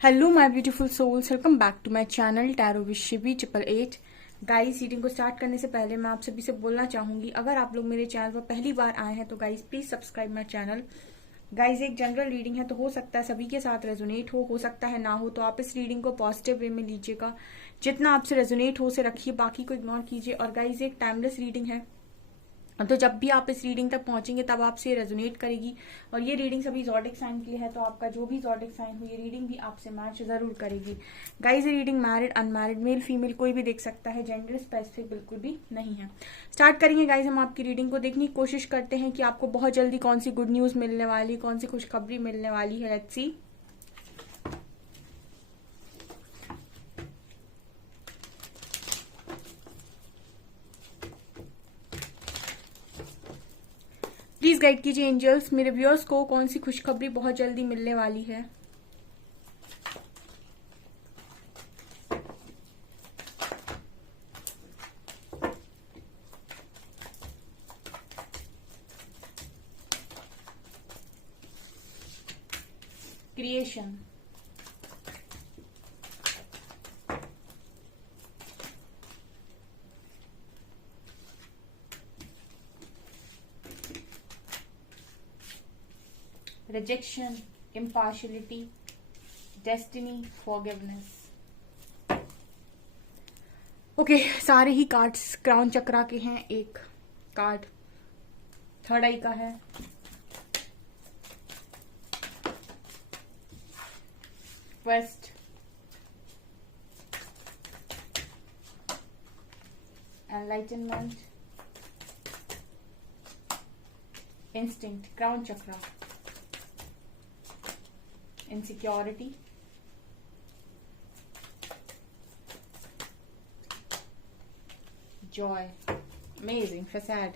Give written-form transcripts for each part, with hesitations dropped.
Hello my beautiful souls, welcome back to my channel tarot with Shivi 888। Guys, reading को start करने से पहले मैं आप सभी से बोलना चाहूंगी, अगर आप लोग मेरे चैनल पर पहली बार आए हैं तो guys please subscribe my channel. Guys, एक जनरल रीडिंग है तो हो सकता है सभी के साथ रेजोनेट हो सकता है ना हो, तो आप इस रीडिंग को पॉजिटिव वे में लीजिएगा। जितना आपसे रेजोनेट हो उसे रखिए, बाकी को इग्नोर कीजिए। और गाइस, एक टाइमलेस रीडिंग है, तो जब भी आप इस रीडिंग तक पहुंचेंगे तब आपसे रेजोनेट करेगी। और ये रीडिंग सभी ज़ोडिक साइन के लिए है, तो आपका जो भी ज़ोडिक साइन हो ये रीडिंग भी आपसे मैच जरूर करेगी। गाइस, ये reading married unmarried male female कोई भी देख सकता है, जेंडर स्पेसिफिक बिल्कुल भी नहीं है। स्टार्ट करेंगे गाइस, हम आपकी रीडिंग को देखने की कोशिश करते हैं कि आपको बहुत जल्दी कौन सी गुड न्यूज मिलने वाली, कौन सी खुशखबरी मिलने वाली है। Let's see. प्लीज गाइड कीजिए एंजल्स, मेरे व्यूअर्स को कौन सी खुशखबरी बहुत जल्दी मिलने वाली है। Creation, rejection, impartiality, destiny, forgiveness. Okay, सारे ही कार्ड्स क्राउन चक्रा के हैं। एक कार्ड थर्ड आई का है, quest, enlightenment, instinct, crown chakra, insecurity, joy, amazing, facade.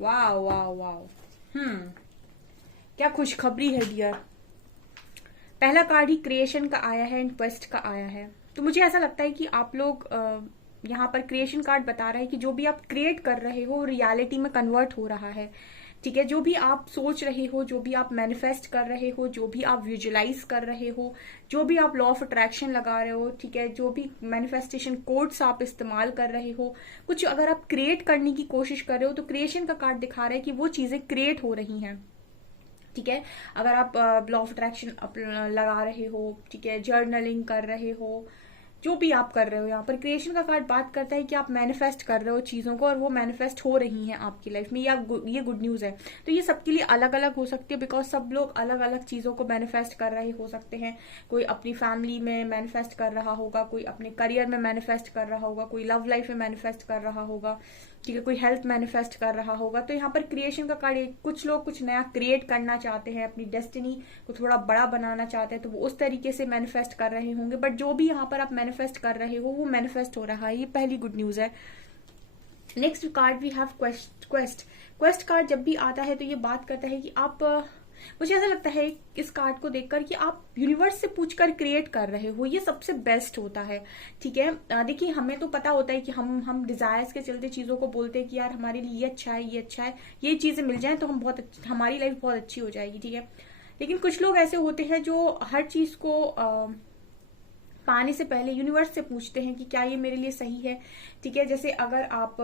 Wow wow wow. क्या खुशखबरी है डियर। पहला कार्ड ही क्रिएशन का आया है एंड क्वेस्ट का आया है, तो मुझे ऐसा लगता है कि आप लोग यहाँ पर क्रिएशन कार्ड बता रहा है कि जो भी आप क्रिएट कर रहे हो रियलिटी में कन्वर्ट हो रहा है। ठीक है, जो भी आप सोच रहे हो, जो भी आप मैनिफेस्ट कर रहे हो, जो भी आप विजुलाइज कर रहे हो, जो भी आप लॉ ऑफ अट्रैक्शन लगा रहे हो, ठीक है, जो भी मैनिफेस्टेशन कोड्स आप इस्तेमाल कर रहे हो, कुछ अगर आप क्रिएट करने की कोशिश कर रहे हो तो क्रिएशन का कार्ड दिखा रहा है कि वो चीजें क्रिएट हो रही हैं। ठीक है, अगर आप लॉ ऑफ अट्रैक्शन लगा रहे हो, ठीक है, जर्नलिंग कर रहे हो, जो भी आप कर रहे हो, यहाँ पर क्रिएशन का कार्ड बात करता है कि आप मैनिफेस्ट कर रहे हो चीजों को और वो मैनिफेस्ट हो रही हैं आपकी लाइफ में, या ये गुड न्यूज है। तो ये सबके लिए अलग अलग हो सकती है, बिकॉज सब लोग अलग अलग चीजों को मैनिफेस्ट कर रहे हो सकते हैं। कोई अपनी फैमिली में मैनिफेस्ट कर रहा होगा, कोई अपने करियर में मैनिफेस्ट कर रहा होगा, कोई लव लाइफ में मैनिफेस्ट कर रहा होगा, ठीक है, कोई हेल्थ मैनिफेस्ट कर रहा होगा। तो यहाँ पर क्रिएशन का कार्ड, कुछ लोग कुछ नया क्रिएट करना चाहते हैं, अपनी डेस्टिनी को थोड़ा बड़ा बनाना चाहते हैं, तो वो उस तरीके से मैनिफेस्ट कर रहे होंगे। बट जो भी यहाँ पर आप मैनिफेस्ट कर रहे हो वो मैनिफेस्ट हो रहा है, ये पहली गुड न्यूज है। Next card we have quest card जब भी आता है तो ये बात करता है कि आप, मुझे ऐसा लगता है इस कार्ड को देखकर कि आप यूनिवर्स से पूछकर क्रिएट कर रहे हो, ये सबसे बेस्ट होता है। ठीक है, देखिए हमें तो पता होता है कि हम डिजायर्स के चलते चीजों को बोलते हैं कि यार हमारे लिए ये अच्छा है, ये अच्छा है, ये चीजें मिल जाए तो हम हमारी लाइफ बहुत अच्छी हो जाएगी। ठीक है, लेकिन कुछ लोग ऐसे होते हैं जो हर चीज को पाने से पहले यूनिवर्स से पूछते हैं कि क्या ये मेरे लिए सही है। ठीक है, जैसे अगर आप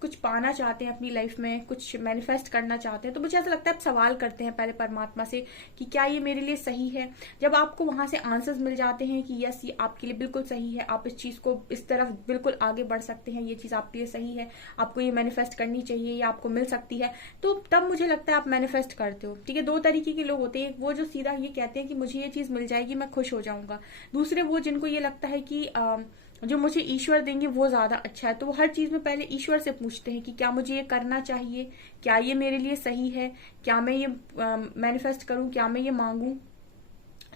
कुछ पाना चाहते हैं अपनी लाइफ में, कुछ मैनिफेस्ट करना चाहते हैं, तो मुझे ऐसा लगता है आप सवाल करते हैं पहले परमात्मा से कि क्या ये मेरे लिए सही है। जब आपको वहां से आंसर्स मिल जाते हैं कि यस ये आपके लिए बिल्कुल सही है, आप इस चीज को इस तरफ बिल्कुल आगे बढ़ सकते हैं, ये चीज आपके लिए सही है, आपको ये मैनिफेस्ट करनी चाहिए, ये आपको मिल सकती है, तो तब मुझे लगता है आप मैनिफेस्ट करते हो। ठीक है, दो तरीके के लोग होते हैं, वो जो सीधा ये कहते हैं कि मुझे ये चीज मिल जाएगी मैं खुश हो जाऊंगा। दूसरे वो जिनको ये लगता है कि जो मुझे ईश्वर देंगे वो ज्यादा अच्छा है, तो वो हर चीज में पहले ईश्वर से पूछते हैं कि क्या मुझे ये करना चाहिए, क्या ये मेरे लिए सही है, क्या मैं ये मैनिफेस्ट करूं, क्या मैं ये मांगू।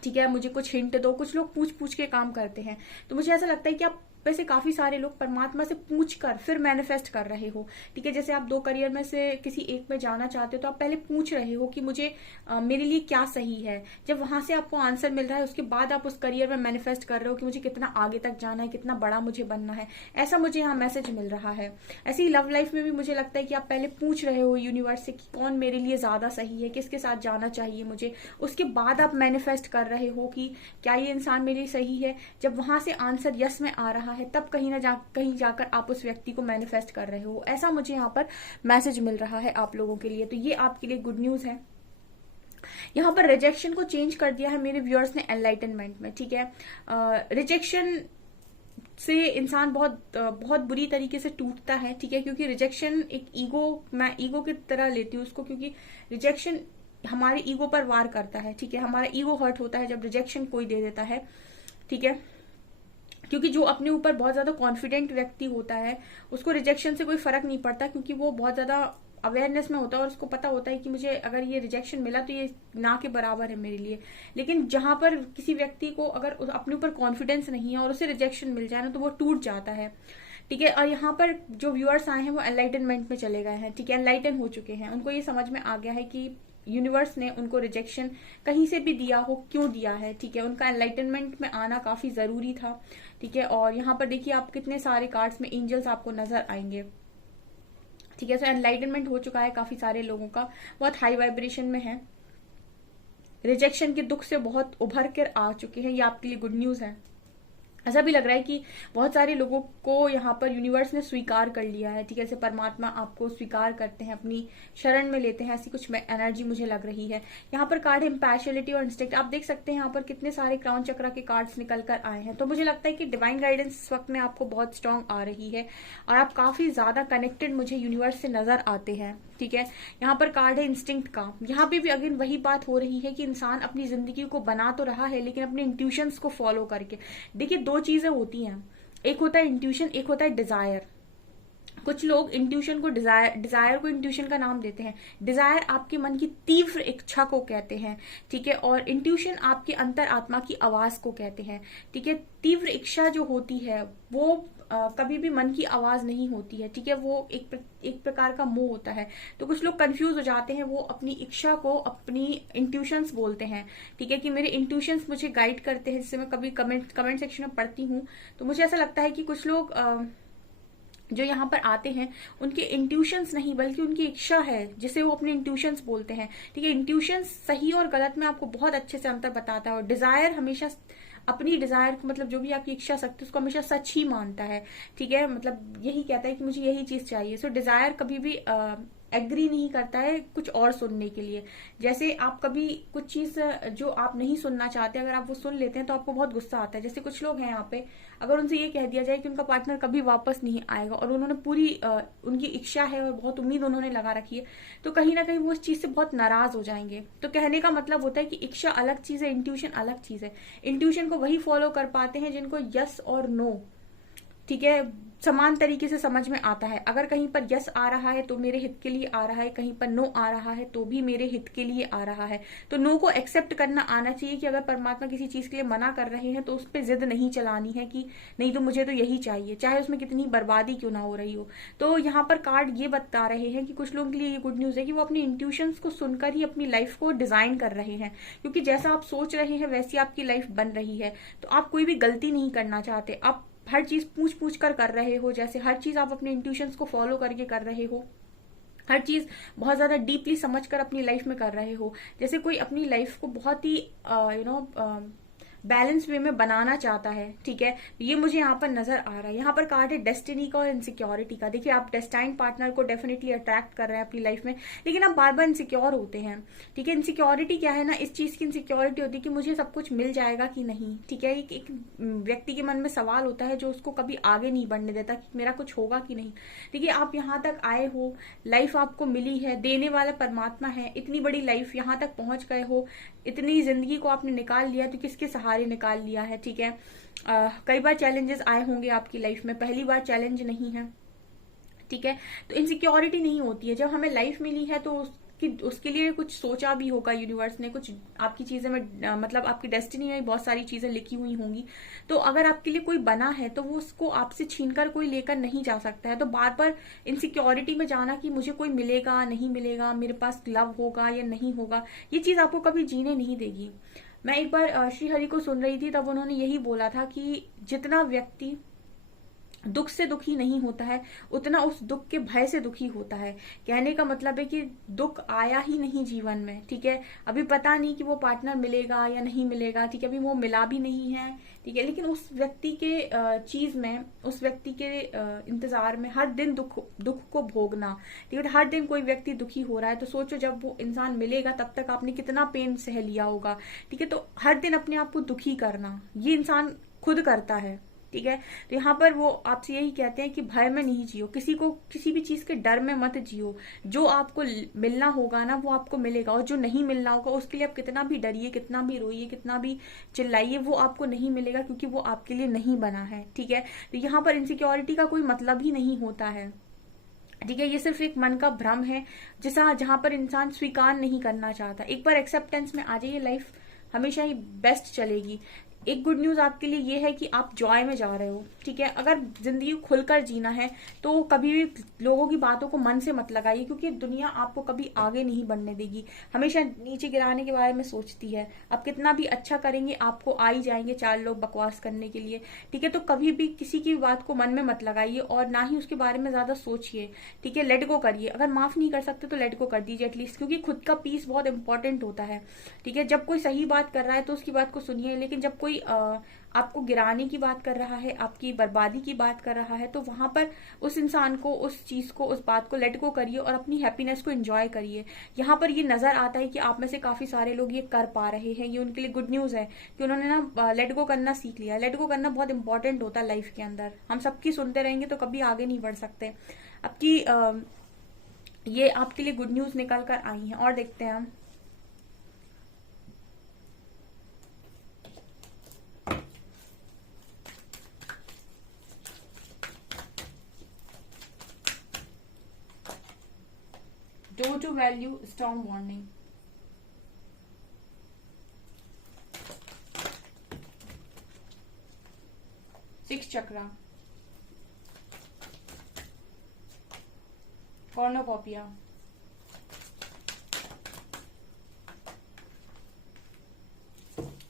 ठीक है, मुझे कुछ हिंट दो। कुछ लोग पूछ पूछ के काम करते हैं, तो मुझे ऐसा लगता है कि आप पे से काफी सारे लोग परमात्मा से पूछ कर फिर मैनिफेस्ट कर रहे हो। ठीक है, जैसे आप 2 करियर में से किसी एक में जाना चाहते हो तो आप पहले पूछ रहे हो कि मुझे मेरे लिए क्या सही है। जब वहां से आपको आंसर मिल रहा है उसके बाद आप उस करियर में मैनिफेस्ट कर रहे हो कि मुझे कितना आगे तक जाना है, कितना बड़ा मुझे बनना है। ऐसा मुझे यहाँ मैसेज मिल रहा है। ऐसे ही लव लाइफ में भी मुझे लगता है कि आप पहले पूछ रहे हो यूनिवर्स से कि कौन मेरे लिए ज्यादा सही है, किसके साथ जाना चाहिए मुझे। उसके बाद आप मैनिफेस्ट कर रहे हो कि क्या ये इंसान मेरे लिए सही है। जब वहां से आंसर यस में आ रहा है तब कहीं जाकर आप उस व्यक्ति को मैनिफेस्ट कर रहे हो। ऐसा मुझे यहाँ पर मैसेज मिल रहा है आप लोगों के लिए। तो ये आपके लिए गुड न्यूज है। यहाँ पर रिजेक्शन को चेंज कर दिया है मेरे व्यूअर्स ने एनलाइटनमेंट में। ठीक है, रिजेक्शन से इंसान बहुत बुरी तरीके से टूटता है। ठीक है, क्योंकि रिजेक्शन एक मैं ईगो की तरह लेती हूँ उसको, क्योंकि रिजेक्शन हमारे ईगो पर वार करता है। ठीक है, हमारा ईगो हर्ट होता है जब रिजेक्शन कोई दे देता है। ठीक है, क्योंकि जो अपने ऊपर बहुत ज्यादा कॉन्फिडेंट व्यक्ति होता है उसको रिजेक्शन से कोई फर्क नहीं पड़ता, क्योंकि वो बहुत ज्यादा अवेयरनेस में होता है और उसको पता होता है कि मुझे अगर ये रिजेक्शन मिला तो ये ना के बराबर है मेरे लिए। लेकिन जहां पर किसी व्यक्ति को अगर अपने ऊपर कॉन्फिडेंस नहीं है और उसे रिजेक्शन मिल जाए ना तो वो टूट जाता है। ठीक है, और यहाँ पर जो व्यूअर्स आए हैं वो एनलाइटनमेंट में चले गए हैं। ठीक है, एनलाइटन हो चुके हैं, उनको ये समझ में आ गया है कि यूनिवर्स ने उनको रिजेक्शन कहीं से भी दिया हो क्यों दिया है। ठीक है, उनका एनलाइटनमेंट में आना काफी जरूरी था। ठीक है, और यहाँ पर देखिए आप कितने सारे कार्ड्स में एंजल्स आपको नजर आएंगे। ठीक है, सो एनलाइटनमेंट हो चुका है काफी सारे लोगों का, बहुत हाई वाइब्रेशन में है, रिजेक्शन के दुख से बहुत उभर कर आ चुके हैं। ये आपके लिए गुड न्यूज है। ऐसा भी लग रहा है कि बहुत सारे लोगों को यहाँ पर यूनिवर्स ने स्वीकार कर लिया है। ठीक है, ऐसे परमात्मा आपको स्वीकार करते हैं, अपनी शरण में लेते हैं, ऐसी कुछ एनर्जी मुझे लग रही है। यहाँ पर कार्ड इम्पैशलिटी और इंस्टिंक्ट आप देख सकते हैं। यहाँ पर कितने सारे क्राउन चक्र के कार्ड्स निकल कर आए हैं। तो मुझे लगता है कि डिवाइन गाइडेंस इस वक्त में आपको बहुत स्ट्रांग आ रही है और आप काफी ज्यादा कनेक्टेड मुझे यूनिवर्स से नजर आते हैं। ठीक है, यहाँ पर कार्ड है इंस्टिंक्ट का। यहाँ पे भी अगेन वही बात हो रही है कि इंसान अपनी जिंदगी को बना तो रहा है लेकिन अपने इंट्यूशंस को फॉलो करके। देखिए 2 चीजें होती हैं, एक होता है इंट्यूशन, एक होता है डिजायर। कुछ लोग इंट्यूशन को डिजायर को इंट्यूशन का नाम देते हैं। डिजायर आपके मन की तीव्र इच्छा को कहते हैं। ठीक है, और इंट्यूशन आपके अंतर आत्मा की आवाज को कहते हैं। ठीक है, तीव्र इच्छा जो होती है वो कभी भी मन की आवाज नहीं होती है। ठीक है, वो एक प्रकार का मोह होता है। तो कुछ लोग कंफ्यूज हो जाते हैं, वो अपनी इच्छा को अपनी इंट्यूशंस बोलते हैं। ठीक है, कि मेरे इंट्यूशंस मुझे गाइड करते हैं। जिससे मैं कभी कमेंट सेक्शन में पढ़ती हूँ तो मुझे ऐसा लगता है कि कुछ लोग जो यहाँ पर आते हैं उनके इंट्यूशंस नहीं बल्कि उनकी इच्छा है जिसे वो अपने इंट्यूशंस बोलते हैं। ठीक है, इंट्यूशंस सही और गलत में आपको बहुत अच्छे से अंतर बताता है, और डिजायर हमेशा अपनी डिजायर को, मतलब जो भी आपकी इच्छा शक्ति उसको हमेशा सच ही मानता है। ठीक है, मतलब यही कहता है कि मुझे यही चीज चाहिए। सो डिजायर कभी भी एग्री नहीं करता है कुछ और सुनने के लिए। जैसे आप कभी कुछ चीज जो आप नहीं सुनना चाहते अगर आप वो सुन लेते हैं तो आपको बहुत गुस्सा आता है। जैसे कुछ लोग हैं यहाँ पे, अगर उनसे ये कह दिया जाए कि उनका पार्टनर कभी वापस नहीं आएगा और उन्होंने पूरी उनकी इच्छा है और बहुत उम्मीद उन्होंने लगा रखी है, तो कहीं ना कहीं वो इस चीज से बहुत नाराज हो जाएंगे। तो कहने का मतलब होता है कि इच्छा अलग चीज है, इंट्यूशन अलग चीज है। इंट्यूशन को वही फॉलो कर पाते हैं जिनको यस और नो, ठीक है, समान तरीके से समझ में आता है। अगर कहीं पर यस आ रहा है तो मेरे हित के लिए आ रहा है, कहीं पर नो आ रहा है तो भी मेरे हित के लिए आ रहा है। तो नो को एक्सेप्ट करना आना चाहिए कि अगर परमात्मा किसी चीज के लिए मना कर रहे हैं तो उस पर जिद नहीं चलानी है कि नहीं तो मुझे तो यही चाहिए, चाहे उसमें कितनी बर्बादी क्यों ना हो रही हो। तो यहाँ पर कार्ड ये बता रहे हैं कि कुछ लोगों के लिए ये गुड न्यूज है कि वो अपनी इंट्यूशंस को सुनकर ही अपनी लाइफ को डिजाइन कर रहे हैं, क्योंकि जैसा आप सोच रहे हैं वैसी आपकी लाइफ बन रही है। तो आप कोई भी गलती नहीं करना चाहते, आप हर चीज पूछ कर रहे हो। जैसे हर चीज आप अपने इंट्यूशंस को फॉलो करके कर रहे हो, हर चीज बहुत ज्यादा डीपली समझकर अपनी लाइफ में कर रहे हो। जैसे कोई अपनी लाइफ को बहुत ही बैलेंस वे में बनाना चाहता है। ठीक है, ये मुझे यहाँ पर नजर आ रहा है। यहाँ पर कार्ड है डेस्टिनी का और इनसिक्योरिटी का। देखिए आप डेस्टाइन्ड पार्टनर को डेफिनेटली अट्रैक्ट कर रहे हैं अपनी लाइफ में, लेकिन आप बार बार इनसिक्योर होते हैं। ठीक है, इनसिक्योरिटी क्या है ना, इस चीज की इनसिक्योरिटी होती है कि मुझे सब कुछ मिल जाएगा कि नहीं। ठीक है, एक व्यक्ति के मन में सवाल होता है जो उसको कभी आगे नहीं बढ़ने देता कि मेरा कुछ होगा कि नहीं। ठीक है, आप यहाँ तक आए हो, लाइफ आपको मिली है, देने वाला परमात्मा है, इतनी बड़ी लाइफ यहाँ तक पहुंच गए हो, इतनी जिंदगी को आपने निकाल लिया, तो किसके सहारे निकाल लिया है। ठीक है, कई बार चैलेंजेस आए होंगे आपकी लाइफ में, पहली बार चैलेंज नहीं है। ठीक है, तो इनसिक्योरिटी नहीं होती है। जब हमें लाइफ मिली है तो कि उसके लिए कुछ सोचा भी होगा यूनिवर्स ने, कुछ आपकी चीजें में मतलब आपकी डेस्टिनी में बहुत सारी चीजें लिखी हुई होंगी। तो अगर आपके लिए कोई बना है तो वो उसको आपसे छीनकर कोई लेकर नहीं जा सकता है। तो बार बार इनसिक्योरिटी में जाना कि मुझे कोई मिलेगा नहीं मिलेगा, मेरे पास लव होगा या नहीं होगा, ये चीज आपको कभी जीने नहीं देगी। मैं एक बार श्री हरि को सुन रही थी, तब उन्होंने यही बोला था कि जितना व्यक्ति दुख से दुखी नहीं होता है उतना उस दुख के भय से दुखी होता है। कहने का मतलब है कि दुख आया ही नहीं जीवन में, ठीक है, अभी पता नहीं कि वो पार्टनर मिलेगा या नहीं मिलेगा, ठीक है, अभी वो मिला भी नहीं है, ठीक है, लेकिन उस व्यक्ति के चीज में, उस व्यक्ति के इंतजार में हर दिन दुख को भोगना, ठीक है, हर दिन कोई व्यक्ति दुखी हो रहा है तो सोचो जब वो इंसान मिलेगा तब तक आपने कितना पेन सह लिया होगा, ठीक है। तो हर दिन अपने आप को दुखी करना ये इंसान खुद करता है, ठीक है। तो यहाँ पर वो आपसे यही कहते हैं कि भय में नहीं जियो, किसी को किसी भी चीज के डर में मत जियो। जो आपको मिलना होगा ना वो आपको मिलेगा, और जो नहीं मिलना होगा उसके लिए आप कितना भी डरिए, कितना भी रोइए, कितना भी चिल्लाइए, वो आपको नहीं मिलेगा क्योंकि वो आपके लिए नहीं बना है, ठीक है। तो यहाँ पर इनसिक्योरिटी का कोई मतलब ही नहीं होता है, ठीक है, ये सिर्फ एक मन का भ्रम है जहां पर इंसान स्वीकार नहीं करना चाहता। एक बार एक्सेप्टेंस में आ जाइए, लाइफ हमेशा ही बेस्ट चलेगी। एक गुड न्यूज आपके लिए ये है कि आप जॉय में जा रहे हो, ठीक है। अगर जिंदगी खुलकर जीना है तो कभी भी लोगों की बातों को मन से मत लगाइए, क्योंकि दुनिया आपको कभी आगे नहीं बढ़ने देगी, हमेशा नीचे गिराने के बारे में सोचती है। आप कितना भी अच्छा करेंगे आपको आ ही जाएंगे चार लोग बकवास करने के लिए, ठीक है। तो कभी भी किसी की बात को मन में मत लगाइए और ना ही उसके बारे में ज्यादा सोचिए, ठीक है। लेट गो करिए, अगर माफ नहीं कर सकते तो लेट गो कर दीजिए एटलीस्ट, क्योंकि खुद का पीस बहुत इंपॉर्टेंट होता है, ठीक है। जब कोई सही बात कर रहा है तो उसकी बात को सुनिए, लेकिन जब कोई आपको गिराने की बात कर रहा है, आपकी बर्बादी की बात कर रहा है, तो वहां पर उस इंसान को, उस चीज को, उस बात को लेट गो करिए और अपनी हैप्पीनेस को एंजॉय करिए। यहाँ पर ये नजर आता है कि आप में से काफी सारे लोग ये कर पा रहे हैं, ये उनके लिए गुड न्यूज है कि उन्होंने ना लेट गो करना सीख लिया। लेट गो करना बहुत इंपॉर्टेंट होता है लाइफ के अंदर, हम सबकी सुनते रहेंगे तो कभी आगे नहीं बढ़ सकते। आपकी ये आपके लिए गुड न्यूज निकल कर आई है, और देखते हैं हम। Do to value storm warning. Six chakra. Cornucopia.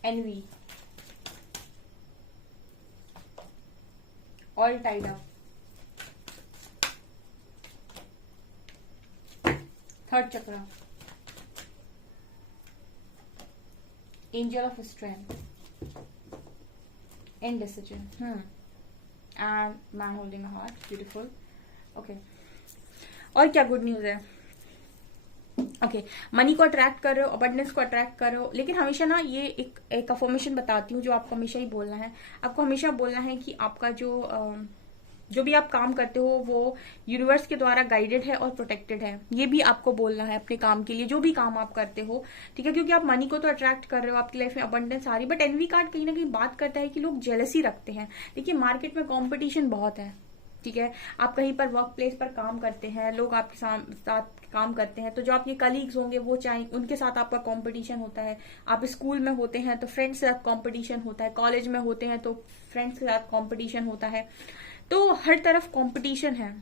Envy. All tied up. Third chakra. Angel of strength. Indecision. And man holding a heart. Beautiful. Okay. और क्या गुड न्यूज है? ओके, मनी को अट्रैक्ट कर रहे हो, अबंडेंस को attract कर रहे हो, लेकिन हमेशा ना ये एक अफर्मेशन बताती हूँ जो आपको हमेशा ही बोलना है। आपको हमेशा बोलना है कि आपका जो भी आप काम करते हो वो यूनिवर्स के द्वारा गाइडेड है और प्रोटेक्टेड है। ये भी आपको बोलना है अपने काम के लिए, जो भी काम आप करते हो, ठीक है। क्योंकि आप मनी को तो अट्रैक्ट कर रहे हो, आपकी लाइफ में अबंडेंस आ रही, बट एनवी कार्ड कहीं ना कहीं बात करता है कि लोग जेलसी रखते हैं। देखिए मार्केट में कॉम्पिटिशन बहुत है, ठीक है। आप कहीं पर वर्क प्लेस पर काम करते हैं, लोग आपके साथ काम करते हैं, तो जो आपके कलीग्स होंगे वो चाहे उनके साथ आपका कंपटीशन होता है। आप स्कूल में होते हैं तो फ्रेंड्स के साथ कंपटीशन होता है, कॉलेज में होते हैं तो फ्रेंड्स के साथ कंपटीशन होता है। तो हर तरफ कंपटीशन है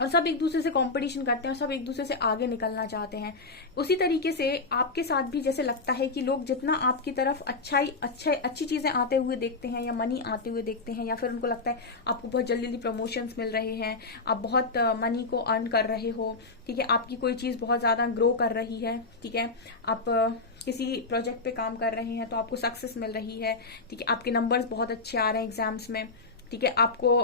और सब एक दूसरे से कंपटीशन करते हैं और सब एक दूसरे से आगे निकलना चाहते हैं। उसी तरीके से आपके साथ भी जैसे लगता है कि लोग जितना आपकी तरफ अच्छी चीजें आते हुए देखते हैं या मनी आते हुए देखते हैं, या फिर उनको लगता है आपको बहुत जल्दी जल्दी प्रमोशंस मिल रहे हैं, आप बहुत मनी को अर्न कर रहे हो, ठीक है, आपकी कोई चीज बहुत ज्यादा ग्रो कर रही है, ठीक है, आप किसी प्रोजेक्ट पे काम कर रहे हैं तो आपको सक्सेस मिल रही है, ठीक है, आपके नंबर्स बहुत अच्छे आ रहे हैं एग्जाम्स में, ठीक है, आपको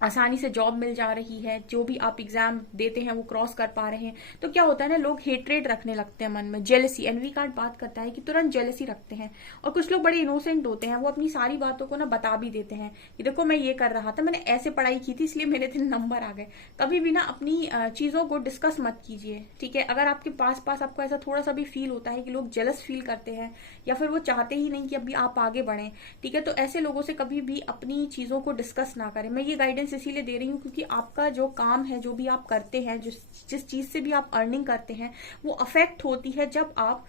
आसानी से जॉब मिल जा रही है, जो भी आप एग्जाम देते हैं वो क्रॉस कर पा रहे हैं। तो क्या होता है ना, लोग हेट्रेड रखने लगते हैं मन में, जेलसी। एनवी कार्ड बात करता है कि तुरंत जेलसी रखते हैं। और कुछ लोग बड़े इनोसेंट होते हैं, वो अपनी सारी बातों को ना बता भी देते हैं कि देखो मैं ये कर रहा था, मैंने ऐसे पढ़ाई की थी इसलिए मेरे दिन नंबर आ गए। कभी भी ना अपनी चीजों को डिस्कस मत कीजिए, ठीक है। अगर आपके पास आपको ऐसा थोड़ा सा भी फील होता है कि लोग जेलस फील करते हैं या फिर वो चाहते ही नहीं कि अभी आप आगे बढ़ें, ठीक है, तो ऐसे लोगों से कभी भी अपनी चीजों को डिस्कस ना करें। मैं ये गाइडेंस गाइडेंस इसीलिए दे रही हूँ क्योंकि आपका जो काम है, जो भी आप करते हैं, जिस चीज से भी आप अर्निंग करते हैं, वो अफेक्ट होती है जब आप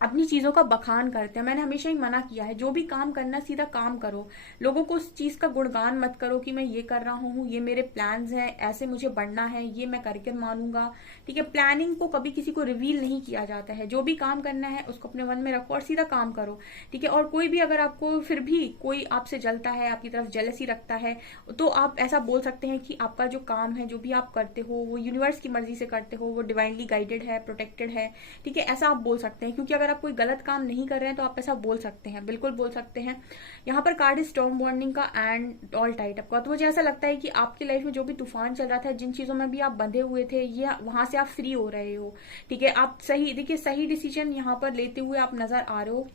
अपनी चीजों का बखान करते हैं। मैंने हमेशा ही मना किया है, जो भी काम करना सीधा काम करो, लोगों को उस चीज का गुणगान मत करो कि मैं ये कर रहा हूँ, ये मेरे प्लान्स हैं, ऐसे मुझे बढ़ना है, ये मैं करके मानूंगा। ठीक है, प्लानिंग को कभी किसी को रिवील नहीं किया जाता है। जो भी काम करना है उसको अपने मन में रखो और सीधा काम करो। ठीक है, और कोई भी अगर आपको फिर भी कोई आपसे जलता है, आपकी तरफ जेलसी रखता है, तो आप ऐसा बोल सकते हैं कि आपका जो काम है, जो भी आप करते हो, वो यूनिवर्स की मर्जी से करते हो, वो डिवाइनली गाइडेड है, प्रोटेक्टेड है। ठीक है, ऐसा आप बोल सकते हैं, क्योंकि अगर आप कोई गलत काम नहीं कर रहे हैं तो आप ऐसा बोल सकते हैं, बिल्कुल बोल सकते हैं। यहाँ पर कार्ड स्टॉर्म वार्निंग का एंड ऑल टाइट अप का। तो मुझे ऐसा लगता है कि आपकी लाइफ में जो भी तूफान चल रहा था, जिन चीजों में भी आप बंधे हुए थे, ये वहां से आप फ्री हो रहे हो। ठीक है, आप सही, देखिए सही डिसीजन यहाँ पर लेते हुए आप नजर आ रहे हो।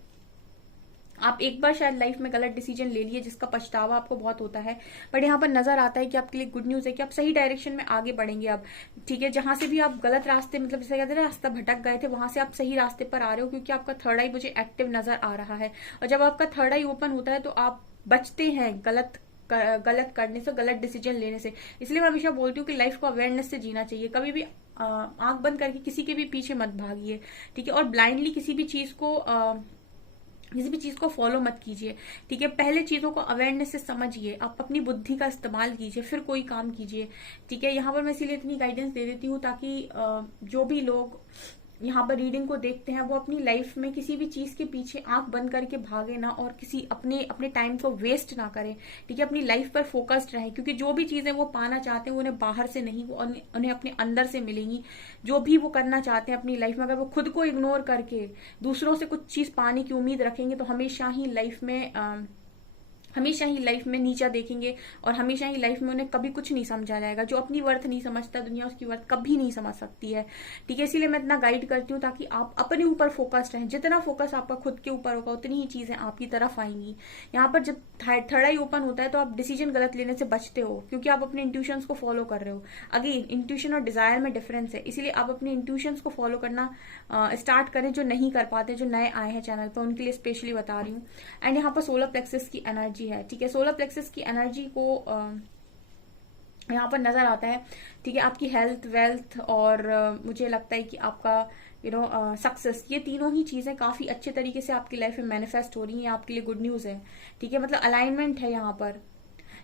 आप एक बार शायद लाइफ में गलत डिसीजन ले लिए जिसका पछतावा आपको बहुत होता है, बट यहाँ पर नजर आता है कि आपके लिए गुड न्यूज है कि आप सही डायरेक्शन में आगे बढ़ेंगे अब। ठीक है, जहां से भी आप गलत रास्ते, मतलब जैसे कहते हैं रास्ता भटक गए थे, वहां से आप सही रास्ते पर आ रहे हो, क्योंकि आपका थर्ड आई मुझे एक्टिव नजर आ रहा है। और जब आपका थर्ड आई ओपन होता है तो आप बचते हैं गलत करने से, गलत डिसीजन लेने से। इसलिए मैं हमेशा बोलती हूँ कि लाइफ को अवेयरनेस से जीना चाहिए। कभी भी आंख बंद करके किसी के भी पीछे मत भागिए। ठीक है, और ब्लाइंडली किसी भी चीज को फॉलो मत कीजिए। ठीक है, पहले चीजों को अवेयरनेस से समझिए, आप अपनी बुद्धि का इस्तेमाल कीजिए, फिर कोई काम कीजिए। ठीक है, यहाँ पर मैं इसीलिए इतनी गाइडेंस दे देती हूँ ताकि जो भी लोग यहाँ पर रीडिंग को देखते हैं वो अपनी लाइफ में किसी भी चीज के पीछे आंख बंद करके भागे ना, और किसी अपने टाइम को वेस्ट ना करें। ठीक है, अपनी लाइफ पर फोकस्ड रहें, क्योंकि जो भी चीजें वो पाना चाहते हैं वो उन्हें बाहर से नहीं, वो उन्हें अपने अंदर से मिलेंगी। जो भी वो करना चाहते हैं अपनी लाइफ में, अगर वो खुद को इग्नोर करके दूसरों से कुछ चीज पाने की उम्मीद रखेंगे तो हमेशा ही लाइफ में नीचा देखेंगे, और हमेशा ही लाइफ में उन्हें कभी कुछ नहीं समझा जाएगा। जो अपनी वर्थ नहीं समझता, दुनिया उसकी वर्थ कभी नहीं समझ सकती है। ठीक है, इसीलिए मैं इतना गाइड करती हूँ ताकि आप अपने ऊपर फोकस्ड रहें। जितना फोकस आपका खुद के ऊपर होगा उतनी ही चीजें आपकी तरफ आएंगी। यहाँ पर जब थर्ड आई ओपन होता है तो आप डिसीजन गलत लेने से बचते हो, क्योंकि आप अपने इंट्यूशंस को फॉलो कर रहे हो। अगेन, इंट्यूशन और डिजायर में डिफरेंस है, इसीलिए आप अपने इंट्यूशंस को फॉलो करना स्टार्ट करें। जो नहीं कर पाते, जो नए आए हैं चैनल पर, उनके लिए स्पेशली बता रही हूँ। एंड यहाँ पर सोलर प्लेक्सस की एनर्जी है। ठीक है, सोलर प्लेक्सस की एनर्जी को यहाँ पर नजर आता है। ठीक है, आपकी हेल्थ, वेल्थ और मुझे लगता है कि आपका सक्सेस, ये तीनों ही चीजें काफी अच्छे तरीके से आपकी लाइफ में मैनिफेस्ट हो रही हैं। आपके लिए गुड न्यूज है। ठीक है, मतलब अलाइनमेंट है यहाँ पर।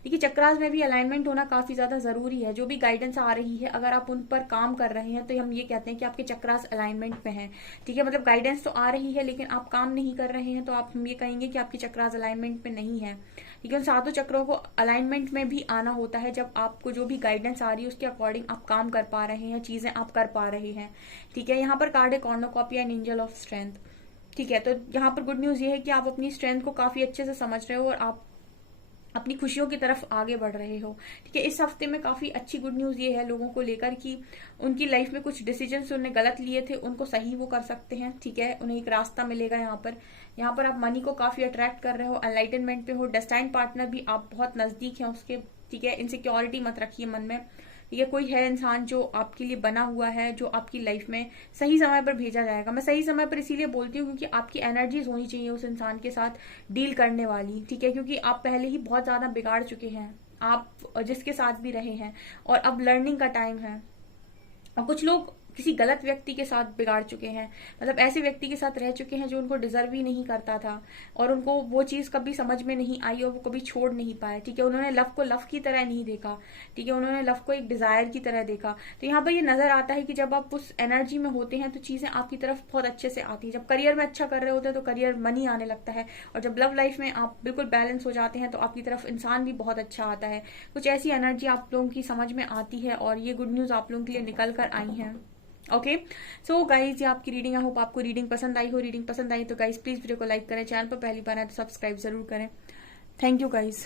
देखिए, चक्रास में भी अलाइनमेंट होना काफी ज्यादा जरूरी है। जो भी गाइडेंस आ रही है, अगर आप उन पर काम कर रहे हैं तो हम ये कहते हैं कि आपके चक्रास अलाइनमेंट में हैं। ठीक है, मतलब गाइडेंस तो आ रही है लेकिन आप काम नहीं कर रहे हैं, तो आप हम ये कहेंगे कि आपकी चक्रास अलाइनमेंट में नहीं है। ठीक है, उन सातों चक्रों को अलाइनमेंट में भी आना होता है जब आपको जो भी गाइडेंस आ रही है उसके अकॉर्डिंग आप काम कर पा रहे हैं, चीजें आप कर पा रहे हैं। ठीक है, यहाँ पर कार्ड है cornucopia and angel of strength. ठीक है, तो यहाँ पर गुड न्यूज ये है कि आप अपनी स्ट्रेंथ को काफी अच्छे से समझ रहे हो और आप अपनी खुशियों की तरफ आगे बढ़ रहे हो। ठीक है, इस हफ्ते में काफी अच्छी गुड न्यूज ये है लोगों को लेकर कि उनकी लाइफ में कुछ डिसीजन उन्हें गलत लिए थे, उनको सही वो कर सकते हैं। ठीक है, उन्हें एक रास्ता मिलेगा। यहाँ पर आप मनी को काफी अट्रैक्ट कर रहे हो, एनलाइटनमेंट पे हो, डेस्टाइन पार्टनर भी आप बहुत नजदीक हैं उसके। ठीक है, इनसिक्योरिटी मत रखिए मन में। ये कोई है इंसान जो आपके लिए बना हुआ है, जो आपकी लाइफ में सही समय पर भेजा जाएगा। मैं सही समय पर इसीलिए बोलती हूँ क्योंकि आपकी एनर्जीज होनी चाहिए उस इंसान के साथ डील करने वाली। ठीक है, क्योंकि आप पहले ही बहुत ज्यादा बिगाड़ चुके हैं, आप जिसके साथ भी रहे हैं, और अब लर्निंग का टाइम है। और कुछ लोग किसी गलत व्यक्ति के साथ बिगाड़ चुके हैं, मतलब ऐसे व्यक्ति के साथ रह चुके हैं जो उनको डिजर्व ही नहीं करता था, और उनको वो चीज कभी समझ में नहीं आई और वो कभी छोड़ नहीं पाए। ठीक है, उन्होंने लव को लव की तरह नहीं देखा। ठीक है, उन्होंने लव को एक डिजायर की तरह देखा। तो यहाँ पर ये नजर आता है कि जब आप उस एनर्जी में होते हैं तो चीजें आपकी तरफ बहुत अच्छे से आती है। जब करियर में अच्छा कर रहे होते हैं तो करियर मनी आने लगता है, और जब लव लाइफ में आप बिल्कुल बैलेंस हो जाते हैं तो आपकी तरफ इंसान भी बहुत अच्छा आता है। कुछ ऐसी एनर्जी आप लोगों की समझ में आती है, और ये गुड न्यूज आप लोगों के लिए निकल कर आई है। ओके, सो गाइज, ये आपकी रीडिंग, आई होप आपको रीडिंग पसंद आई हो। रीडिंग पसंद आई तो गाइज प्लीज वीडियो को लाइक करें, चैनल पर पहली बार आए तो सब्सक्राइब जरूर करें। Thank you guys.